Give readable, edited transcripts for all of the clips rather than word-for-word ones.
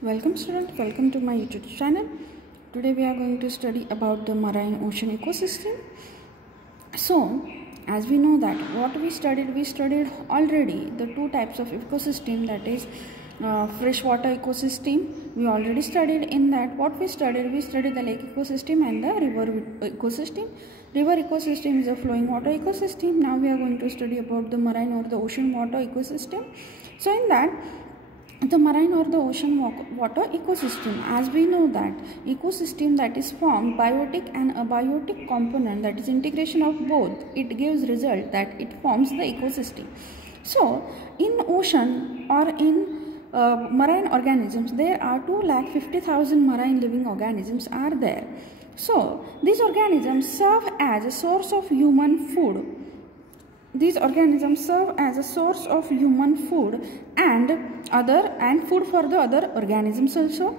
Welcome student, welcome to my YouTube channel. Today we are going to study about the marine ocean ecosystem. So as we know that what we studied already the two types of ecosystem, that is freshwater ecosystem. We already studied in that. What we studied the lake ecosystem and the river ecosystem. River ecosystem is a flowing water ecosystem. Now we are going to study about the marine or the ocean water ecosystem. So in that, the marine or the ocean water ecosystem, as we know that ecosystem that is formed biotic and abiotic component, that is integration of both, it gives result that it forms the ecosystem. So in ocean or in marine organisms, there are 250,000 marine living organisms are there. So these organisms serve as a source of human food. These organisms serve as a source of human food and food for the other organisms also.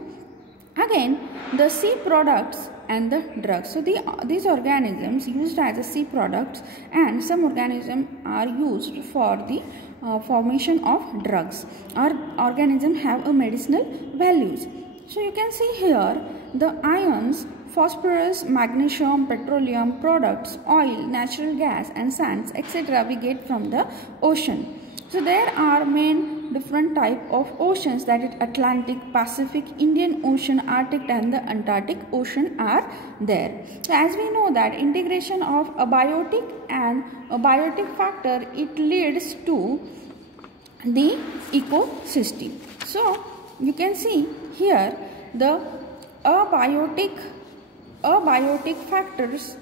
Again, the sea products and the drugs. So these organisms used as a sea products, and some organisms are used for the formation of drugs. Our organisms have a medicinal values. So you can see here the ions, phosphorus, magnesium, petroleum products, oil, natural gas and sands, etc. we get from the ocean. So there are main different type of oceans, that is Atlantic, Pacific, Indian Ocean, Arctic and the Antarctic Ocean are there. So as we know that integration of abiotic and abiotic factor, it leads to the ecosystem. So you can see here the abiotic factors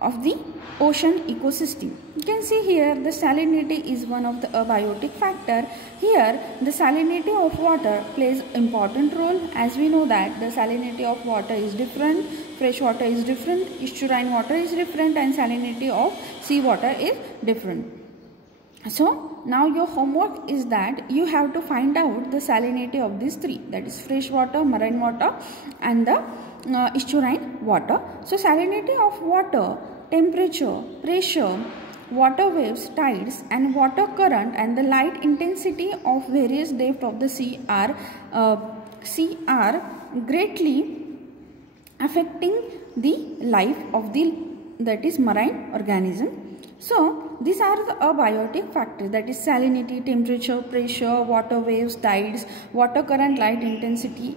of the ocean ecosystem. You can see here the salinity is one of the abiotic factor. Here the salinity of water plays important role. As we know that the salinity of water is different, fresh water is different, estuarine water is different and salinity of sea water is different. So now your homework is that you have to find out the salinity of these three, that is fresh water, marine water and the estuarine water. So salinity of water, temperature, pressure, water waves, tides and water current and the light intensity of various depth of the sea are greatly affecting the life of the, that is marine organism. So these are the abiotic factors, that is salinity, temperature, pressure, water waves, tides, water current, light intensity.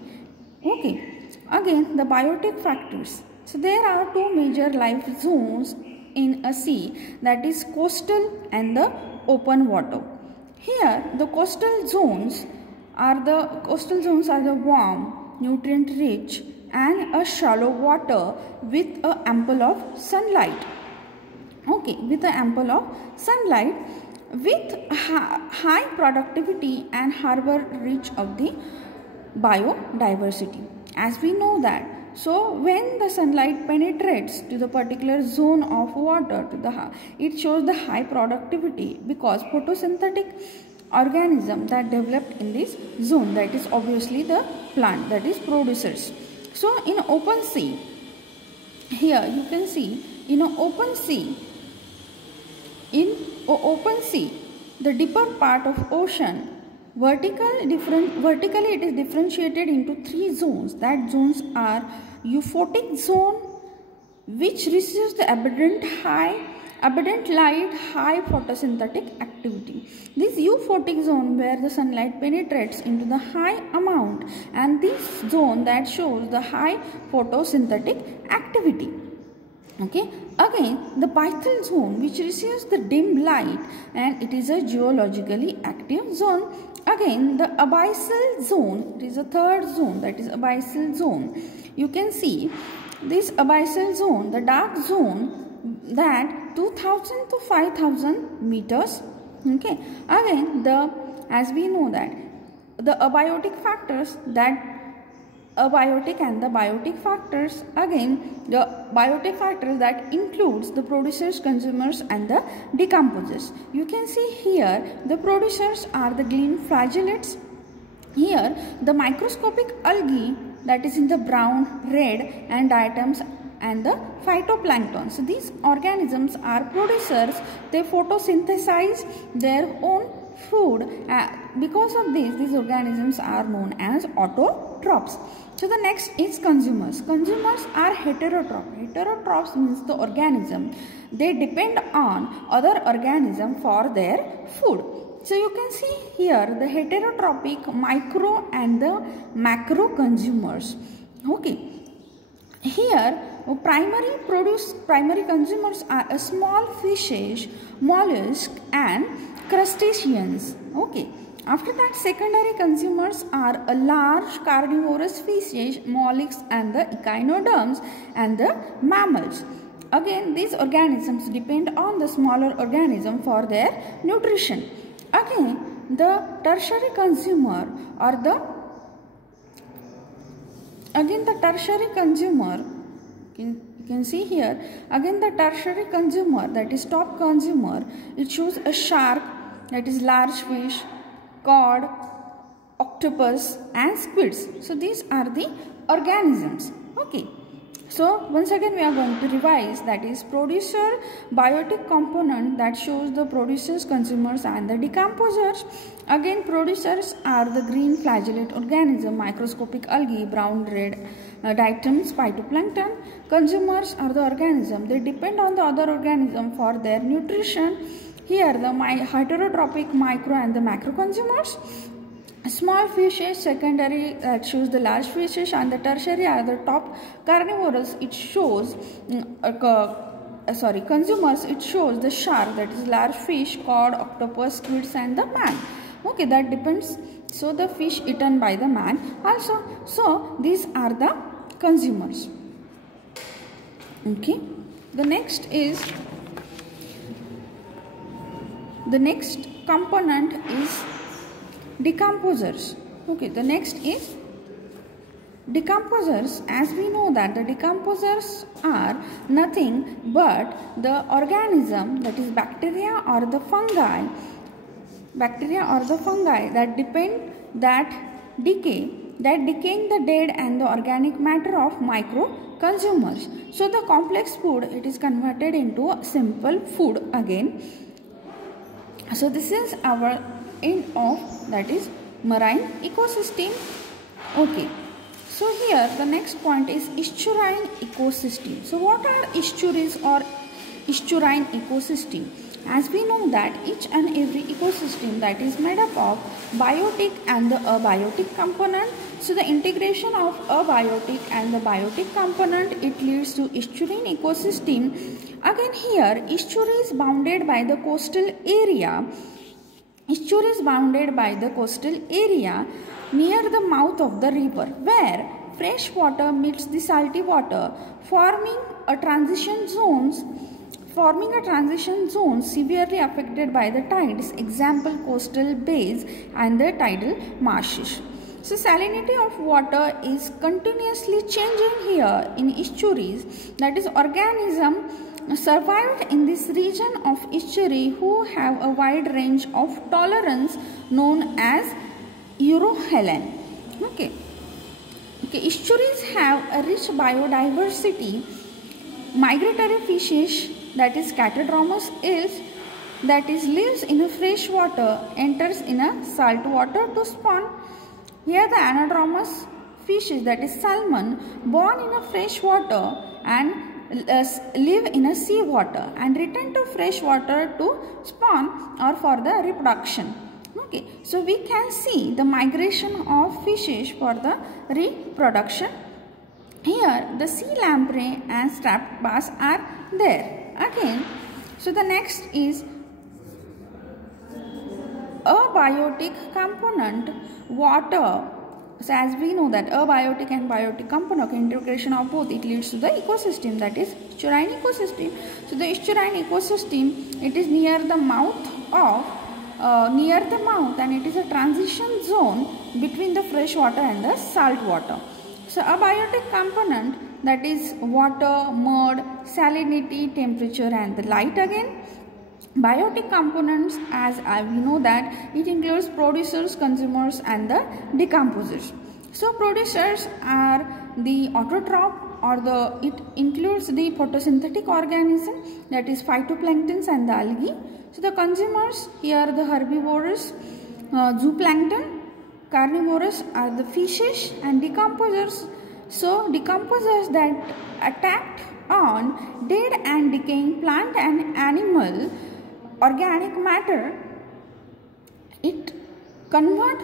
Okay. Again, the biotic factors. So there are two major life zones in a sea, that is coastal and the open water. Here the coastal zones are the warm, nutrient rich and a shallow water with a ample of sunlight. Okay, with the ample of sunlight, with high productivity and harbor reach of the biodiversity. As we know that, so when the sunlight penetrates to the particular zone of water, it shows the high productivity because photosynthetic organism that developed in this zone, that is obviously the plant, that is producers. So in open sea, here you can see in open sea, the deeper part of ocean, vertically it is differentiated into three zones. That zones are euphotic zone, which receives the abundant light, high photosynthetic activity. This euphotic zone where the sunlight penetrates into the high amount, and this zone that shows the high photosynthetic activity. Okay. Again, the Bythal zone, which receives the dim light and it is a geologically active zone. Again, the abyssal zone, it is a third zone, that is abyssal zone. You can see this abyssal zone, the dark zone, that 2000 to 5000 meters. Okay. Again, as we know that the abiotic factors, that abiotic and the biotic factors, again the biotic factors that includes the producers, consumers and the decomposers. You can see here the producers are the green flagellates. Here the microscopic algae, that is in the brown, red and diatoms and the phytoplankton. So these organisms are producers. They photosynthesize their own food. Because of this, these organisms are known as autotrophs. So the next is consumers. Consumers are heterotrophs. Heterotrophs means the organism. They depend on other organism for their food. So you can see here the heterotrophic micro and the macro consumers. Okay. Here primary consumers are a small fishes, mollusks and crustaceans. Okay. After that, secondary consumers are a large carnivorous fishes, mollusks and the echinoderms and the mammals. Again, these organisms depend on the smaller organism for their nutrition. Again, the tertiary consumer or the you can see here, again the tertiary consumer, that is top consumer, it shows a shark, that is large fish, cod, octopus and squids. So these are the organisms. Okay. So once again we are going to revise, that is producer, biotic component that shows the producers, consumers and the decomposers. Again, producers are the green flagellate organism, microscopic algae, brown red diatoms, phytoplankton. Consumers are the organism. They depend on the other organism for their nutrition. Here the heterotrophic micro and the macro consumers. Small fishes, secondary, that shows the large fishes, and the tertiary are the top carnivorous. It shows consumers, it shows the shark, that is large fish, cod, octopus, squids and the man. Okay, that depends. So the fish eaten by the man also. So these are the consumers. Okay, the next component is decomposers. Okay, the next is decomposers. As we know that the decomposers are nothing but the organism, that is bacteria or the fungi that decaying the dead and the organic matter of micro consumers. So the complex food, it is converted into a simple food again. So this is our end of, that is marine ecosystem. Okay, so here the next point is estuarine ecosystem. So what are estuaries or estuarine ecosystem? As we know that each and every ecosystem that is made up of biotic and the abiotic component. So the integration of abiotic and the biotic component, it leads to estuarine ecosystem. Again here, estuary is bounded by the coastal area. Estuary is bounded by the coastal area near the mouth of the river, where fresh water meets the salty water, forming a transition zone severely affected by the tides. Example, coastal bays and the tidal marshes. So salinity of water is continuously changing here in estuaries. That is, organism survived in this region of estuary who have a wide range of tolerance known as Eurohaline. Okay. Estuaries have a rich biodiversity. Migratory fishes, that is Catadromus eels, that is lives in a fresh water, enters in a salt water to spawn. Here the anadromous fishes, that is salmon, born in a fresh water and live in a sea water and return to fresh water to spawn or for the reproduction. Okay, so we can see the migration of fishes for the reproduction. Here the sea lamprey and strapped bass are there. Again, so the next is abiotic component, water. So as we know that abiotic and biotic component, integration of both, it leads to the ecosystem, that is estuarine ecosystem. So the estuarine ecosystem, it is near the mouth and it is a transition zone between the fresh water and the salt water. So abiotic component, that is water, mud, salinity, temperature and the light again. Biotic components, as we know that it includes producers, consumers and the decomposers. So producers are the autotroph, it includes the photosynthetic organism, that is phytoplanktons and the algae. So the consumers here are the herbivores, zooplankton, carnivorous are the fishes, and decomposers. So decomposers that attack on dead and decaying plant and animal organic matter, it convert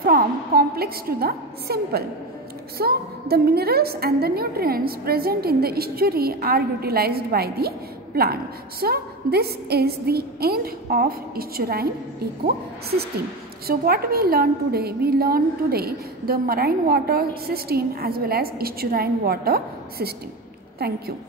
from complex to the simple. So the minerals and the nutrients present in the estuary are utilized by the plant. So this is the end of estuarine ecosystem. So what we learned today? We learned today the marine water system as well as estuarine water system. Thank you.